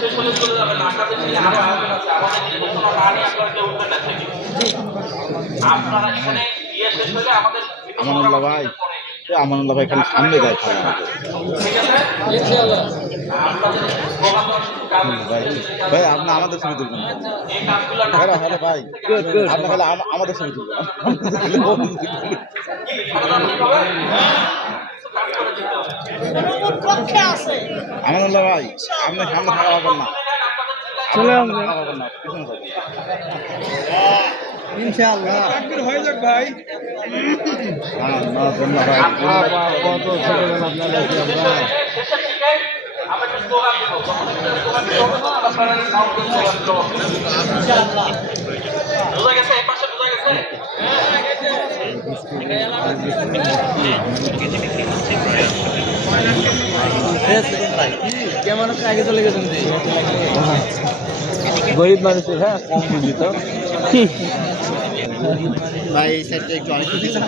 শেষ হলে চলে যাবেন। আপনাদের নিয়ে আরো আয়োজন আছে, আমাদের নির্দেশনা না নিয়ে আপনারা কেউ উঠবেন না থেকে। আপনারা এখানে ইয়ে শেষ হলে আমাদের আমানুল্লাহ ভাই, আমানুল্লাহ ভাই খালি সামনে যায় খালি ভাই। আপনি আমাদের ছবি তুলবেন হ্যাঁ হ্যালো ভাই, আপনি খালি আমাদের ছবি তুলবেন। আমানুল্লাহ ভাই, আপনি সামনে থাকা হবেন না, চলে আসবেন না, পিছনে যাবেন ইনশাআল্লাহ। হয়ে যাক ভাই। কত ছোটবেলা আপনাদের কেমন আগে চলে গেছেন গরিব মানুষের, হ্যাঁ কম বুঝি তো ভাই। এই সাইডটা একটু অনেক দিলেন